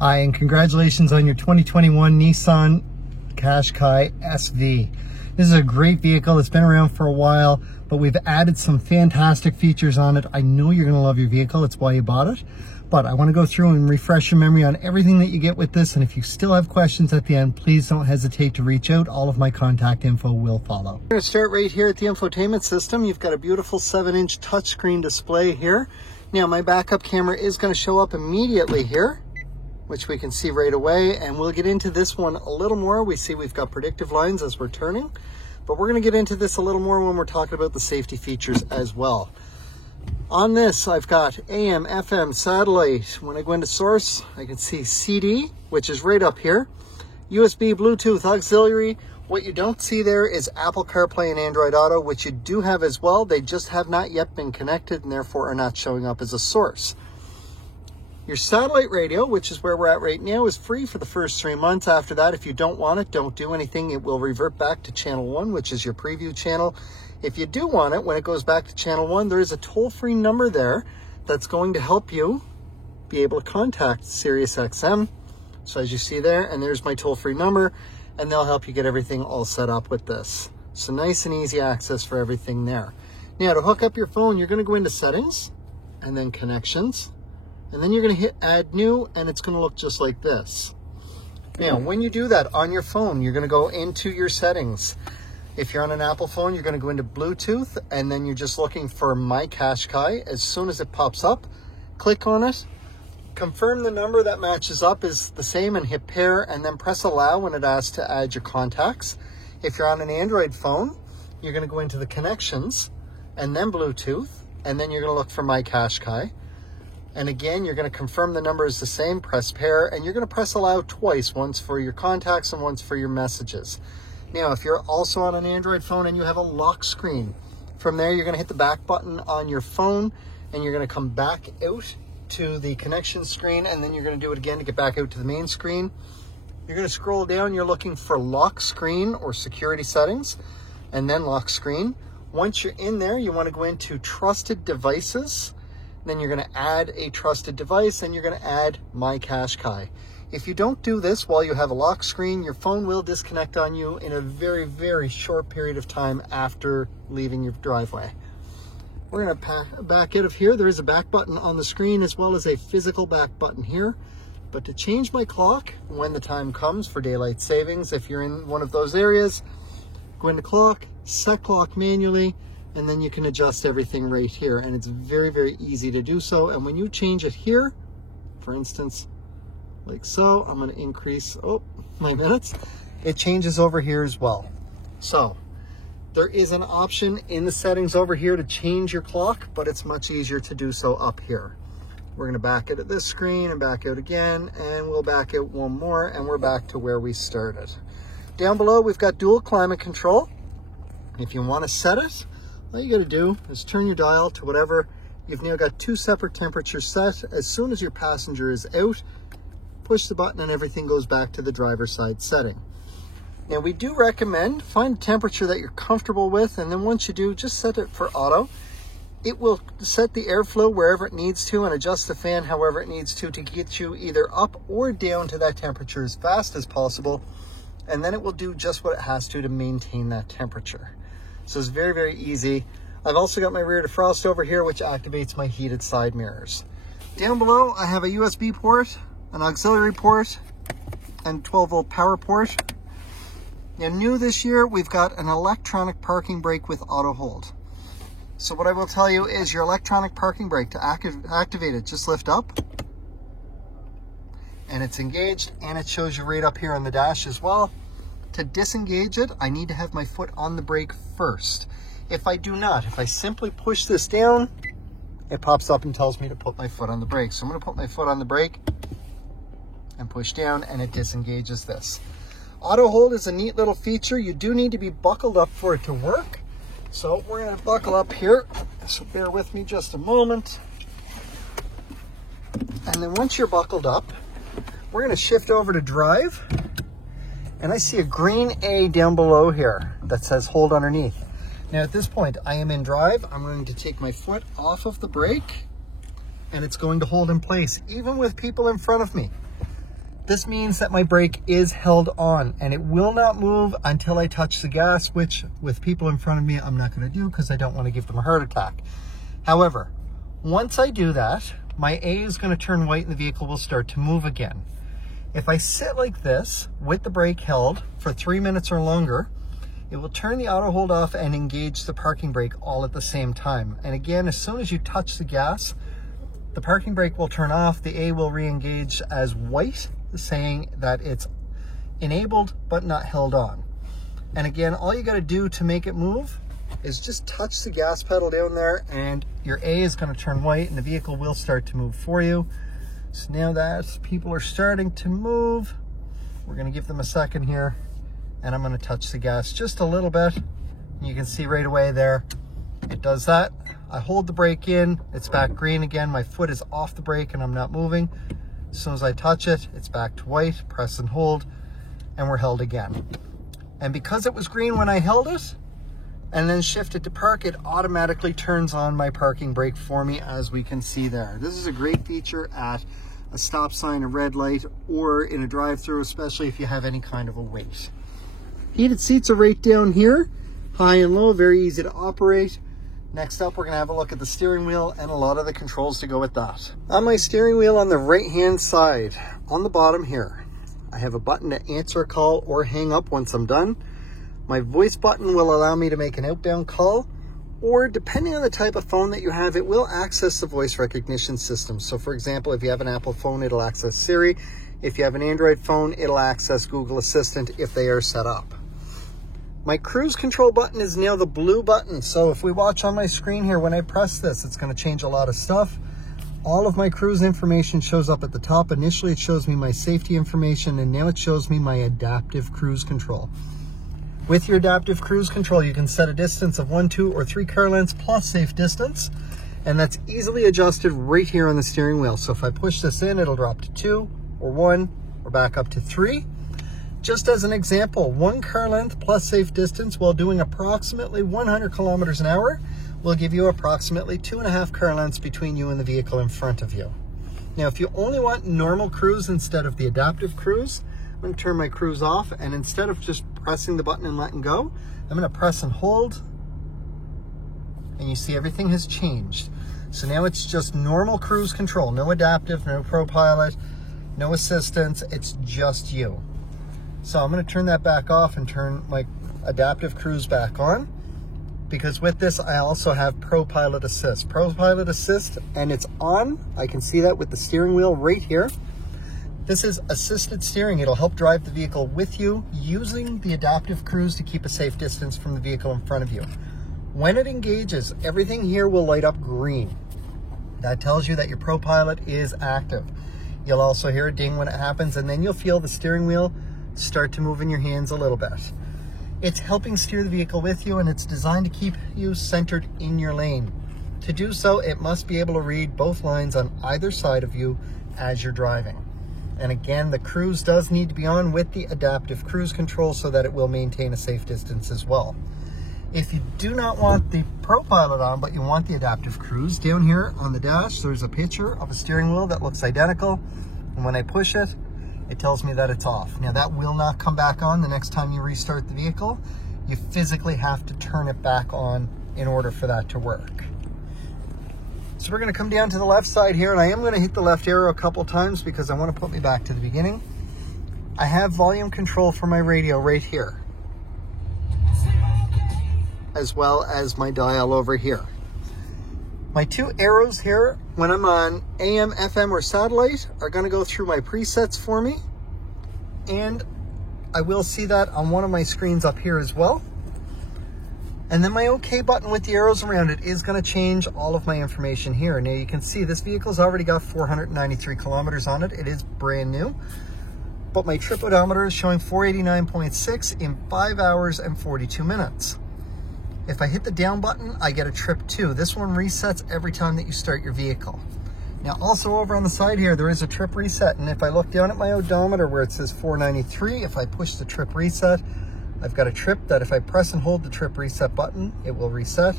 Hi, and congratulations on your 2021 Nissan Qashqai SV. This is a great vehicle. It's been around for a while, but we've added some fantastic features on it. I know you're going to love your vehicle. It's why you bought it. But I want to go through and refresh your memory on everything that you get with this. And if you still have questions at the end, please don't hesitate to reach out. All of my contact info will follow. We're going to start right here at the infotainment system. You've got a beautiful 7-inch touchscreen display here. Now, my backup camera is going to show up immediately here, which we can see right away, and we'll get into this one a little more. We see we've got predictive lines as we're turning, but we're going to get into this a little more when we're talking about the safety features as well. On this, I've got AM, FM, satellite. When I go into source, I can see CD, which is right up here, USB, Bluetooth, auxiliary. What you don't see there is Apple CarPlay and Android Auto, which you do have as well. They just have not yet been connected and therefore are not showing up as a source. Your satellite radio, which is where we're at right now, is free for the first 3 months. After that, if you don't want it, don't do anything. It will revert back to channel 1, which is your preview channel. If you do want it, when it goes back to channel 1, there is a toll-free number there that's going to help you be able to contact SiriusXM. So as you see there, and there's my toll-free number, and they'll help you get everything all set up with this. So nice and easy access for everything there. Now, to hook up your phone, you're going to go into settings and then connections. And then you're going to hit add new, and it's going to look just like this. Now, when you do that on your phone, you're going to go into your settings. If you're on an Apple phone, you're going to go into Bluetooth, and then you're just looking for My Qashqai. As soon as it pops up, click on it. Confirm the number that matches up is the same and hit pair, and then press allow when it asks to add your contacts. If you're on an Android phone, you're going to go into the connections, and then Bluetooth, and then you're going to look for My Qashqai. And again, you're going to confirm the number is the same, press pair, and you're going to press allow twice, once for your contacts and once for your messages. Now, if you're also on an Android phone and you have a lock screen, from there you're going to hit the back button on your phone, and you're going to come back out to the connection screen, and then you're going to do it again to get back out to the main screen. You're going to scroll down, you're looking for lock screen or security settings, and then lock screen. Once you're in there, you want to go into trusted devices. Then you're going to add a trusted device, and you're going to add My Qashqai. If you don't do this while you have a lock screen, your phone will disconnect on you in a very, very short period of time after leaving your driveway. We're going to back out of here. There is a back button on the screen as well as a physical back button here. But to change my clock when the time comes for daylight savings, if you're in one of those areas, go into clock, set clock manually, and then you can adjust everything right here. And it's very, very easy to do so. And when you change it here, for instance, like so, I'm going to increase my minutes. It changes over here as well. So there is an option in the settings over here to change your clock, but it's much easier to do so up here. We're going to back out of this screen and back out again, and we'll back out one more, and we're back to where we started. Down below, we've got dual climate control. If you want to set it, all you got to do is turn your dial to whatever. You've now got 2 separate temperatures set. As soon as your passenger is out, push the button and everything goes back to the driver's side setting. Now, we do recommend find a temperature that you're comfortable with, and then once you do, just set it for auto. It will set the airflow wherever it needs to and adjust the fan however it needs to get you either up or down to that temperature as fast as possible, and then it will do just what it has to maintain that temperature. So it's very, very easy. I've also got my rear defrost over here, which activates my heated side mirrors. Down below, I have a USB port, an auxiliary port, and 12-volt power port. Now, new this year, we've got an electronic parking brake with auto hold. So what I will tell you is your electronic parking brake, to activate it, just lift up, and it's engaged, and it shows you right up here on the dash as well. To disengage it, I need to have my foot on the brake first. If I do not, if I simply push this down, it pops up and tells me to put my foot on the brake. So I'm going to put my foot on the brake and push down, and it disengages this. Auto hold is a neat little feature. You do need to be buckled up for it to work. So we're going to buckle up here. So bear with me just a moment. And then once you're buckled up, we're going to shift over to drive. And I see a green A down below here that says hold underneath. Now at this point, I am in drive. I'm going to take my foot off of the brake, and it's going to hold in place, even with people in front of me. This means that my brake is held on and it will not move until I touch the gas, which with people in front of me, I'm not going to do because I don't want to give them a heart attack. However, once I do that, my A is going to turn white and the vehicle will start to move again. If I sit like this with the brake held for 3 minutes or longer, it will turn the auto hold off and engage the parking brake all at the same time. And again, as soon as you touch the gas, the parking brake will turn off, the A will re-engage as white, saying that it's enabled but not held on. And again, all you got to do to make it move is just touch the gas pedal down there and your A is going to turn white and the vehicle will start to move for you. So now that people are starting to move, we're going to give them a second here and I'm going to touch the gas just a little bit. You can see right away there, it does that. I hold the brake in, it's back green again. My foot is off the brake and I'm not moving. As soon as I touch it, it's back to white, press and hold, and we're held again. And because it was green when I held it, and then shifted to park, it automatically turns on my parking brake for me, as we can see there. This is a great feature at a stop sign, a red light, or in a drive-through, especially if you have any kind of a wait. Heated seats are right down here, high and low, very easy to operate. Next up, we're going to have a look at the steering wheel and a lot of the controls to go with that. On my steering wheel on the right-hand side, on the bottom here, I have a button to answer a call or hang up once I'm done. My voice button will allow me to make an outbound call, or depending on the type of phone that you have, it will access the voice recognition system. So for example, if you have an Apple phone, it'll access Siri. If you have an Android phone, it'll access Google Assistant if they are set up. My cruise control button is now the blue button. So if we watch on my screen here, when I press this, it's going to change a lot of stuff. All of my cruise information shows up at the top. Initially, it shows me my safety information, and now it shows me my adaptive cruise control. With your adaptive cruise control, you can set a distance of 1, 2, or 3 car lengths plus safe distance, and that's easily adjusted right here on the steering wheel. So if I push this in, it'll drop to 2 or 1 or back up to 3. Just as an example, 1 car length plus safe distance while doing approximately 100 kilometers an hour will give you approximately 2.5 car lengths between you and the vehicle in front of you. Now, if you only want normal cruise instead of the adaptive cruise, I'm going to turn my cruise off, and instead of just pressing the button and letting go, I'm going to press and hold, and you see everything has changed. So now it's just normal cruise control, no adaptive, no ProPilot, no assistance, it's just you. So I'm going to turn that back off and turn my adaptive cruise back on, because with this I also have ProPilot Assist. ProPilot Assist, and it's on, I can see that with the steering wheel right here. This is assisted steering. It'll help drive the vehicle with you using the adaptive cruise to keep a safe distance from the vehicle in front of you. When it engages, everything here will light up green. That tells you that your ProPilot is active. You'll also hear a ding when it happens, and then you'll feel the steering wheel start to move in your hands a little bit. It's helping steer the vehicle with you, and it's designed to keep you centered in your lane. To do so, it must be able to read both lines on either side of you as you're driving. And again, the cruise does need to be on with the adaptive cruise control so that it will maintain a safe distance as well. If you do not want the ProPilot on, but you want the adaptive cruise, down here on the dash, there's a picture of a steering wheel that looks identical. And when I push it, it tells me that it's off. Now that will not come back on the next time you restart the vehicle. You physically have to turn it back on in order for that to work. So we're going to come down to the left side here, and I am going to hit the left arrow a couple times because I want to put me back to the beginning. I have volume control for my radio right here, as well as my dial over here. My 2 arrows here, when I'm on AM, FM, or satellite, are going to go through my presets for me, and I will see that on one of my screens up here as well. And then my OK button with the arrows around it is going to change all of my information here. Now you can see this vehicle's already got 493 kilometers on it. It is brand new. But my trip odometer is showing 489.6 in 5 hours and 42 minutes. If I hit the down button, I get a trip 2. This one resets every time that you start your vehicle. Now also over on the side here, there is a trip reset. And if I look down at my odometer where it says 493, if I push the trip reset, I've got a trip that if I press and hold the trip reset button, it will reset.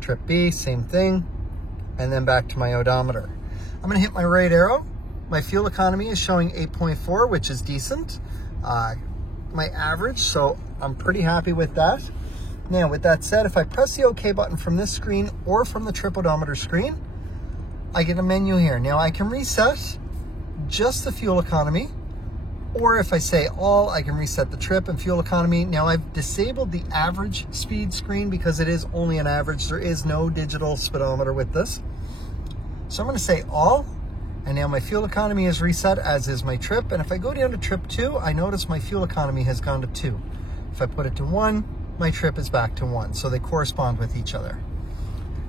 Trip B, same thing. And then back to my odometer. I'm going to hit my right arrow My fuel economy is showing 8.4, which is decent. My average, so I'm pretty happy with that. Now, with that said, if I press the OK button from this screen or from the trip odometer screen, I get a menu here. Now, I can reset just the fuel economy, or if I say all, I can reset the trip and fuel economy. Now, I've disabled the average speed screen because it is only an average. There is no digital speedometer with this. So I'm going to say all, and now my fuel economy is reset, as is my trip. And if I go down to trip 2, I notice my fuel economy has gone to 2. If I put it to 1, my trip is back to 1. So they correspond with each other.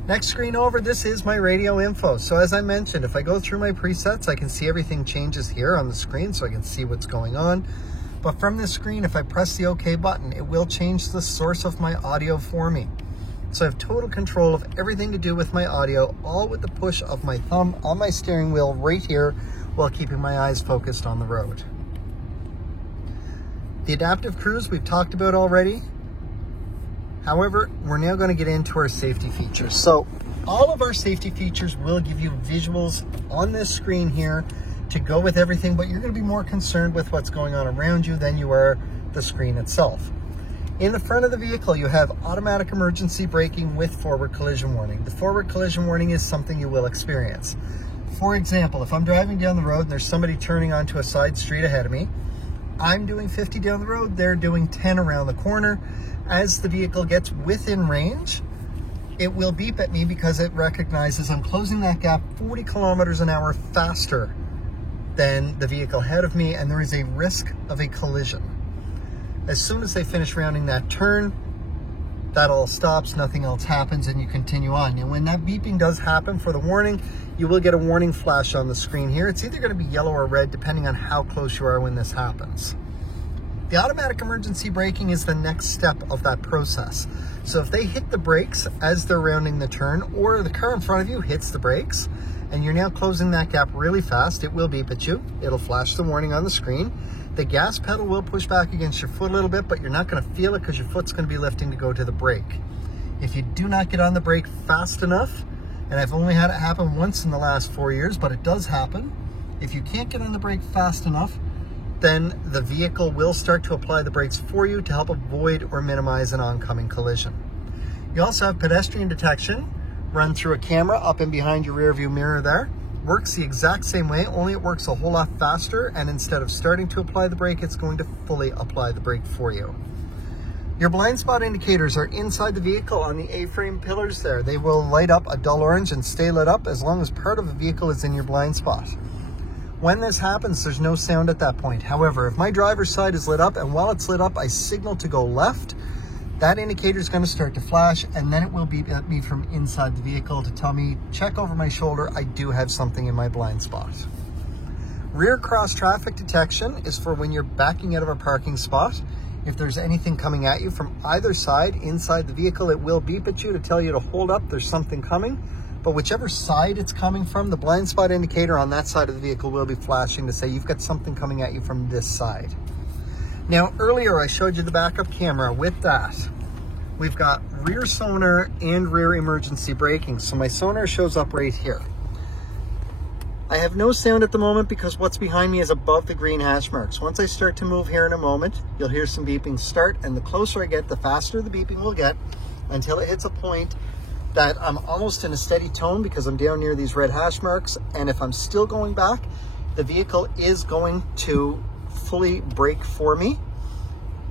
Next screen over, this is my radio info. So as I mentioned, if I go through my presets, I can see everything changes here on the screen, so I can see what's going on. But from this screen, if I press the OK button, it will change the source of my audio for me. So I have total control of everything to do with my audio, all with the push of my thumb on my steering wheel right here, while keeping my eyes focused on the road. The adaptive cruise we've talked about already. However, we're now going to get into our safety features. So all of our safety features will give you visuals on this screen here to go with everything, but you're going to be more concerned with what's going on around you than you are the screen itself. In the front of the vehicle, you have automatic emergency braking with forward collision warning. The forward collision warning is something you will experience. For example, if I'm driving down the road and there's somebody turning onto a side street ahead of me, I'm doing 50 down the road, they're doing 10 around the corner. As the vehicle gets within range, it will beep at me because it recognizes I'm closing that gap 40 kilometers an hour faster than the vehicle ahead of me, and there is a risk of a collision. As soon as they finish rounding that turn, that all stops, nothing else happens, and you continue on. And when that beeping does happen for the warning, you will get a warning flash on the screen here. It's either going to be yellow or red, depending on how close you are when this happens. The automatic emergency braking is the next step of that process. So if they hit the brakes as they're rounding the turn, or the car in front of you hits the brakes, and you're now closing that gap really fast, it will beep at you. It'll flash the warning on the screen. The gas pedal will push back against your foot a little bit, but you're not going to feel it because your foot's going to be lifting to go to the brake. If you do not get on the brake fast enough, and I've only had it happen once in the last 4 years, but it does happen. If you can't get on the brake fast enough, then the vehicle will start to apply the brakes for you to help avoid or minimize an oncoming collision. You also have pedestrian detection run through a camera up and behind your rear view mirror there. Works the exact same way, only it works a whole lot faster, and instead of starting to apply the brake, it's going to fully apply the brake for you. Your blind spot indicators are inside the vehicle on the A-frame pillars there. They will light up a dull orange and stay lit up as long as part of the vehicle is in your blind spot. When this happens, there's no sound at that point. However, if my driver's side is lit up, and while it's lit up, I signal to go left, that indicator is going to start to flash, and then it will beep at me from inside the vehicle to tell me, check over my shoulder, I do have something in my blind spot. Rear cross traffic detection is for when you're backing out of a parking spot. If there's anything coming at you from either side inside the vehicle, it will beep at you to tell you to hold up, there's something coming. But whichever side it's coming from, the blind spot indicator on that side of the vehicle will be flashing to say you've got something coming at you from this side. Now, earlier I showed you the backup camera. With that, we've got rear sonar and rear emergency braking. So my sonar shows up right here. I have no sound at the moment because what's behind me is above the green hash marks. Once I start to move here in a moment, you'll hear some beeping start, and the closer I get, the faster the beeping will get until it hits a point that I'm almost in a steady tone because I'm down near these red hash marks. And if I'm still going back, the vehicle is going to fully brake for me.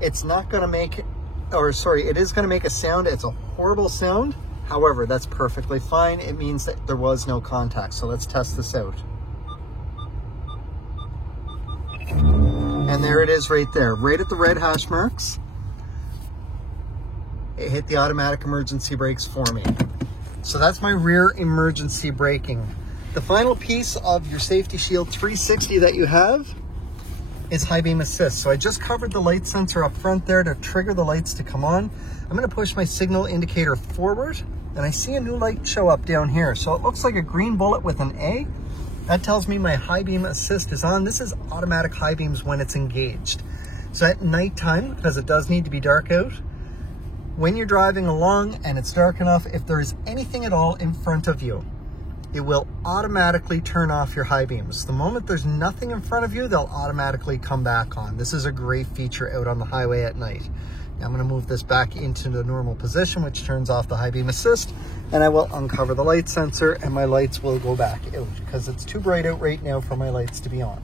It's not going to make, it is going to make a sound. It's a horrible sound. However, that's perfectly fine. It means that there was no contact. So let's test this out. And there it is right there, right at the red hash marks. It hit the automatic emergency brakes for me. So that's my rear emergency braking. The final piece of your Safety Shield 360 that you have is high beam assist. So I just covered the light sensor up front there to trigger the lights to come on. I'm going to push my signal indicator forward, and I see a new light show up down here. So it looks like a green bullet with an A. That tells me my high beam assist is on. This is automatic high beams when it's engaged. So at nighttime, because it does need to be dark out, when you're driving along and it's dark enough, if there is anything at all in front of you, it will automatically turn off your high beams. The moment there's nothing in front of you, they'll automatically come back on. This is a great feature out on the highway at night. Now I'm gonna move this back into the normal position, which turns off the high beam assist, and I will uncover the light sensor and my lights will go back out because it's too bright out right now for my lights to be on.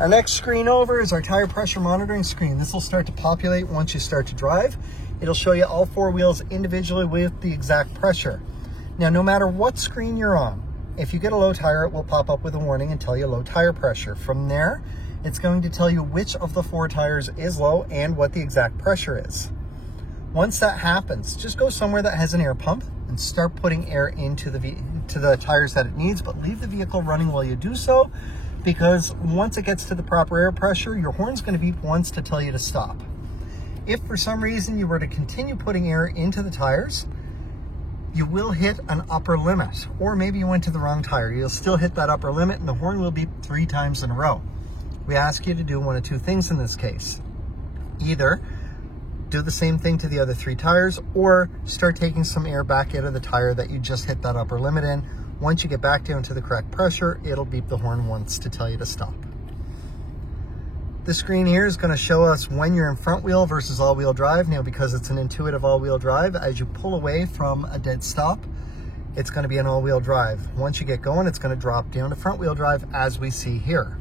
Our next screen over is our tire pressure monitoring screen. This will start to populate once you start to drive. It'll show you all 4 wheels individually with the exact pressure. Now, no matter what screen you're on, if you get a low tire, it will pop up with a warning and tell you low tire pressure. From there, it's going to tell you which of the 4 tires is low and what the exact pressure is. Once that happens, just go somewhere that has an air pump and start putting air into the tires that it needs, but leave the vehicle running while you do so, because once it gets to the proper air pressure, your horn's going to beep once to tell you to stop. If for some reason you were to continue putting air into the tires, you will hit an upper limit, or maybe you went to the wrong tire. You'll still hit that upper limit and the horn will beep 3 times in a row. We ask you to do one of 2 things in this case. Either do the same thing to the other 3 tires, or start taking some air back out of the tire that you just hit that upper limit in. Once you get back down to the correct pressure, it'll beep the horn once to tell you to stop. This screen here is going to show us when you're in front wheel versus all-wheel drive. Now, because it's an intuitive all-wheel drive, as you pull away from a dead stop, it's going to be an all-wheel drive. Once you get going, it's going to drop down to front wheel drive, as we see here.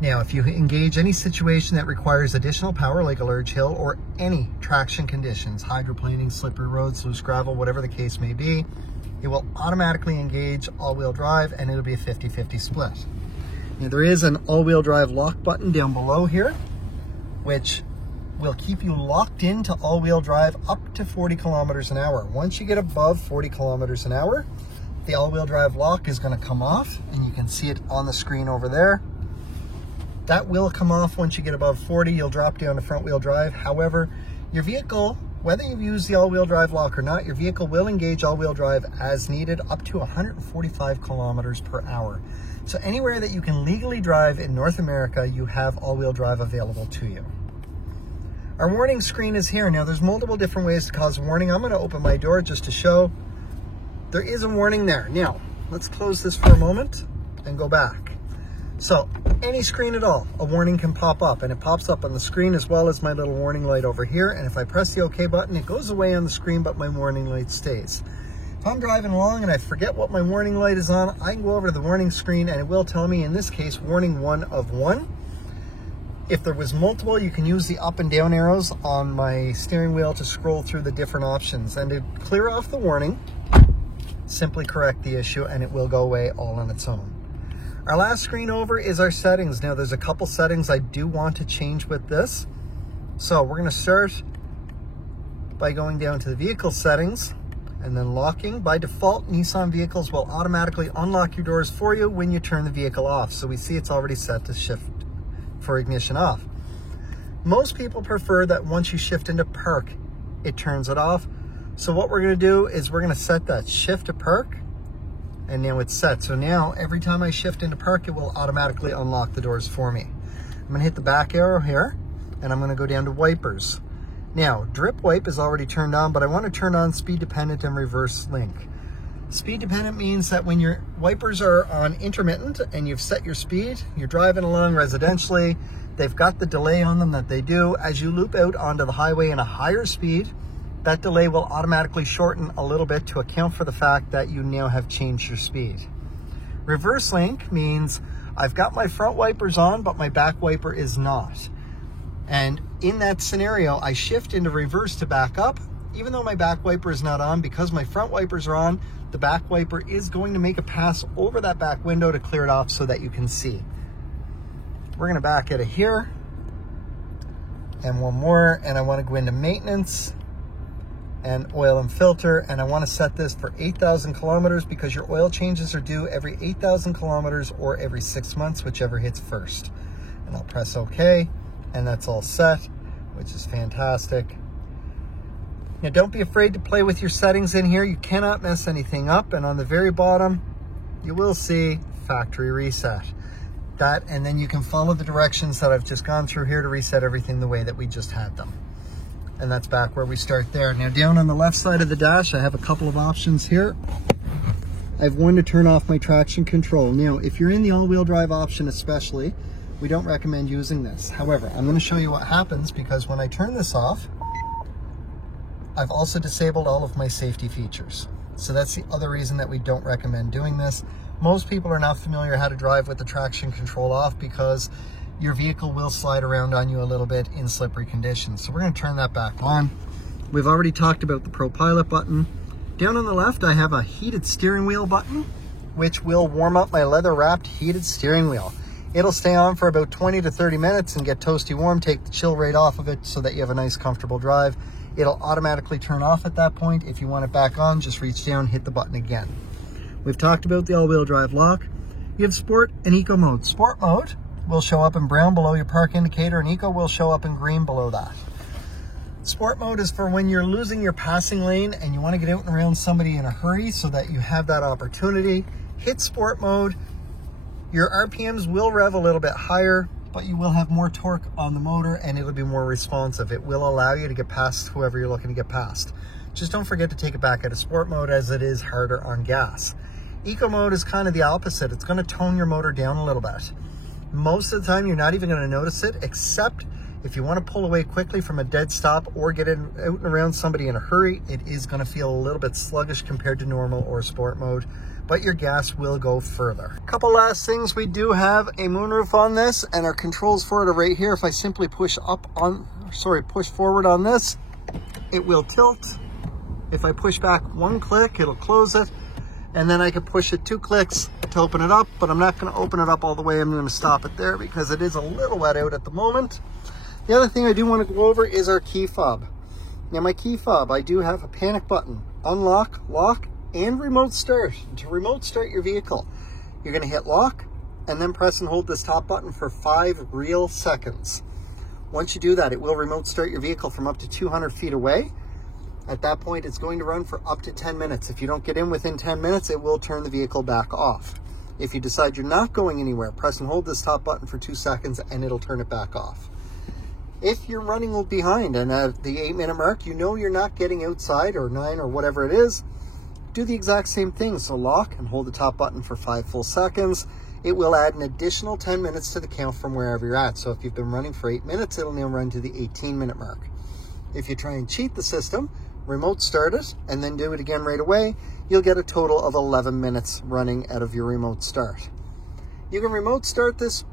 Now, if you engage any situation that requires additional power, like a large hill or any traction conditions, hydroplaning, slippery roads, loose gravel, whatever the case may be, it will automatically engage all-wheel drive and it'll be a 50-50 split. Now, there is an all-wheel drive lock button down below here, which will keep you locked into all-wheel drive up to 40 kilometers an hour. Once you get above 40 kilometers an hour, the all-wheel drive lock is going to come off, and you can see it on the screen over there. That will come off once you get above 40. You'll drop down to front-wheel drive. However, your vehicle, whether you use the all-wheel drive lock or not, your vehicle will engage all-wheel drive as needed up to 145 kilometers per hour. So anywhere that you can legally drive in North America, you have all-wheel drive available to you. Our warning screen is here. Now, there's multiple different ways to cause a warning. I'm going to open my door just to show there is a warning there. Now, let's close this for a moment and go back. So, any screen at all, a warning can pop up, and it pops up on the screen as well as my little warning light over here. And if I press the OK button, it goes away on the screen, but my warning light stays. If I'm driving along and I forget what my warning light is on, I can go over to the warning screen and it will tell me, in this case, warning 1 of 1. If there was multiple, you can use the up and down arrows on my steering wheel to scroll through the different options. And to clear off the warning, simply correct the issue and it will go away all on its own. Our last screen over is our settings. Now, there's a couple settings I do want to change with this. So we're going to start by going down to the vehicle settings and then locking. By default, Nissan vehicles will automatically unlock your doors for you when you turn the vehicle off. So we see it's already set to shift for ignition off. Most people prefer that once you shift into park, it turns it off. So what we're going to do is we're going to set that shift to park, and now it's set. So now every time I shift into park, it will automatically unlock the doors for me. I'm going to hit the back arrow here, and I'm going to go down to wipers. Now, drip wipe is already turned on, but I want to turn on speed dependent and reverse link. Speed dependent means that when your wipers are on intermittent and you've set your speed, you're driving along residentially, they've got the delay on them that they do. As you loop out onto the highway in a higher speed, that delay will automatically shorten a little bit to account for the fact that you now have changed your speed. Reverse link means I've got my front wipers on, but my back wiper is not. And in that scenario, I shift into reverse to back up. Even though my back wiper is not on, because my front wipers are on, the back wiper is going to make a pass over that back window to clear it off so that you can see. We're going to back out of here. And one more, and I want to go into maintenance and oil and filter, and I want to set this for 8,000 kilometers because your oil changes are due every 8,000 kilometers or every 6 months, whichever hits first. And I'll press OK, and that's all set, which is fantastic. Now, don't be afraid to play with your settings in here. You cannot mess anything up. And on the very bottom, you will see factory reset. That, and then you can follow the directions that I've just gone through here to reset everything the way that we just had them. and that's back where we start there. Now down on the left side of the dash, I have a couple of options here. I have one to turn off my traction control. Now, if you're in the all-wheel drive option especially, we don't recommend using this. However, I'm gonna show you what happens, because when I turn this off, I've also disabled all of my safety features. So that's the other reason that we don't recommend doing this. Most people are not familiar how to drive with the traction control off, because your vehicle will slide around on you a little bit in slippery conditions. So we're gonna turn that back on. We've already talked about the ProPilot button. Down on the left, I have a heated steering wheel button, which will warm up my leather wrapped heated steering wheel. It'll stay on for about 20 to 30 minutes and get toasty warm, take the chill right off of it so that you have a nice comfortable drive. It'll automatically turn off at that point. If you want it back on, just reach down, hit the button again. We've talked about the all-wheel drive lock. You have Sport and Eco mode. Sport mode will show up in brown below your park indicator, and Eco will show up in green below that. Sport mode is for when you're losing your passing lane and you want to get out and around somebody in a hurry so that you have that opportunity. Hit Sport mode. Your RPMs will rev a little bit higher, but you will have more torque on the motor and it'll be more responsive. It will allow you to get past whoever you're looking to get past. Just don't forget to take it back out of sport mode, as it is harder on gas. Eco mode is kind of the opposite. It's going to tone your motor down a little bit. Most of the time, you're not even going to notice it, except if you want to pull away quickly from a dead stop or get out and around somebody in a hurry. It is going to feel a little bit sluggish compared to normal or sport mode, but your gas will go further. Couple last things, we do have a moonroof on this, and our controls for it are right here. If I simply push forward on this, it will tilt. If I push back one click, it'll close it, and then I can push it 2 clicks to open it up, but I'm not going to open it up all the way. I'm going to stop it there because it is a little wet out at the moment. The other thing I do want to go over is our key fob. Now my key fob, I do have a panic button, unlock, lock, and remote start. To remote start your vehicle, you're going to hit lock and then press and hold this top button for 5 real seconds. Once you do that, it will remote start your vehicle from up to 200 feet away. At that point, it's going to run for up to 10 minutes. If you don't get in within 10 minutes, it will turn the vehicle back off. If you decide you're not going anywhere, press and hold this top button for 2 seconds and it'll turn it back off. If you're running behind and at the 8-minute mark, you know you're not getting outside, or 9 or whatever it is, do the exact same thing. So lock and hold the top button for 5 full seconds. It will add an additional 10 minutes to the count from wherever you're at. So if you've been running for 8 minutes, it'll now run to the 18-minute mark. If you try and cheat the system, remote start it and then do it again right away, you'll get a total of 11 minutes running out of your remote start. You can remote start this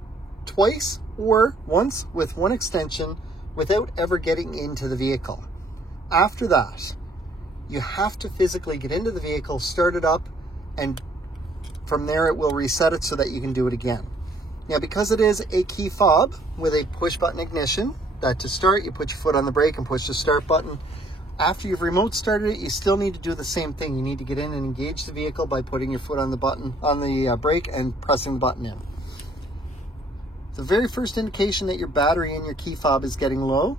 twice or once with one extension without ever getting into the vehicle. After that, you have to physically get into the vehicle, start it up, and from there it will reset it so that you can do it again. Now, because it is a key fob with a push button ignition, that to start, you put your foot on the brake and push the start button. After you've remote started it, you still need to do the same thing. You need to get in and engage the vehicle by putting your foot on the button, on the brake, and pressing the button in. The very first indication that your battery in your key fob is getting low,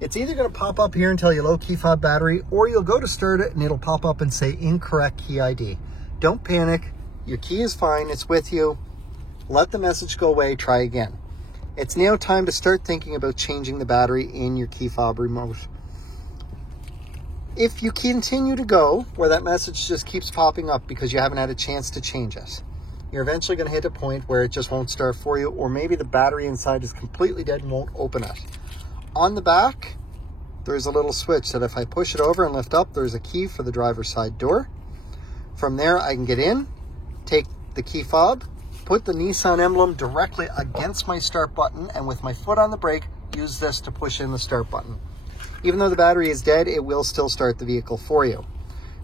it's either going to pop up here and tell you low key fob battery, or you'll go to start it and it'll pop up and say incorrect key ID. Don't panic. Your key is fine. It's with you. Let the message go away. Try again. It's now time to start thinking about changing the battery in your key fob remote. If you continue to go where that message just keeps popping up because you haven't had a chance to change it, you're eventually going to hit a point where it just won't start for you, or maybe the battery inside is completely dead and won't open it. On the back, there's a little switch that if I push it over and lift up, there's a key for the driver's side door. From there, I can get in, take the key fob, put the Nissan emblem directly against my start button, and with my foot on the brake, use this to push in the start button. Even though the battery is dead, it will still start the vehicle for you.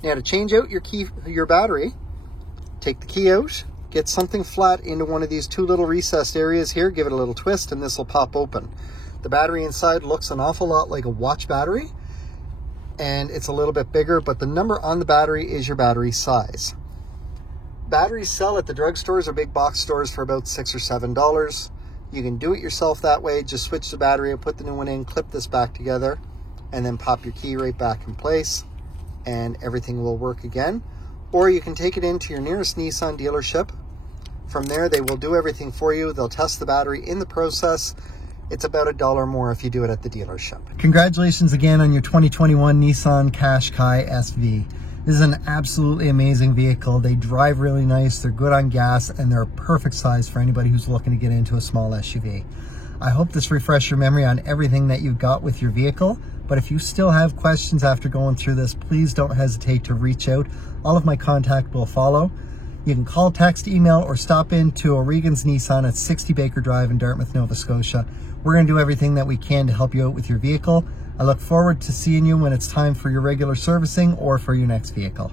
Now, to change out your battery, take the key out, get something flat into one of these 2 little recessed areas here, give it a little twist, and this will pop open. The battery inside looks an awful lot like a watch battery, and it's a little bit bigger, but the number on the battery is your battery size. Batteries sell at the drugstores or big box stores for about $6 or $7. You can do it yourself that way. Just switch the battery and put the new one in, clip this back together, and then pop your key right back in place, and everything will work again. Or you can take it into your nearest Nissan dealership. From there, they will do everything for you. They'll test the battery in the process, It's about $1 more if you do it at the dealership. Congratulations again on your 2021 Nissan Qashqai SV. This is an absolutely amazing vehicle. They drive really nice, they're good on gas, and they're a perfect size for anybody who's looking to get into a small SUV. I hope this refreshed your memory on everything that you've got with your vehicle, but if you still have questions after going through this, please don't hesitate to reach out. All of my contact will follow. You can call, text, email, or stop in to O'Regan's Nissan at 60 Baker Drive in Dartmouth, Nova Scotia. We're going to do everything that we can to help you out with your vehicle. I look forward to seeing you when it's time for your regular servicing or for your next vehicle.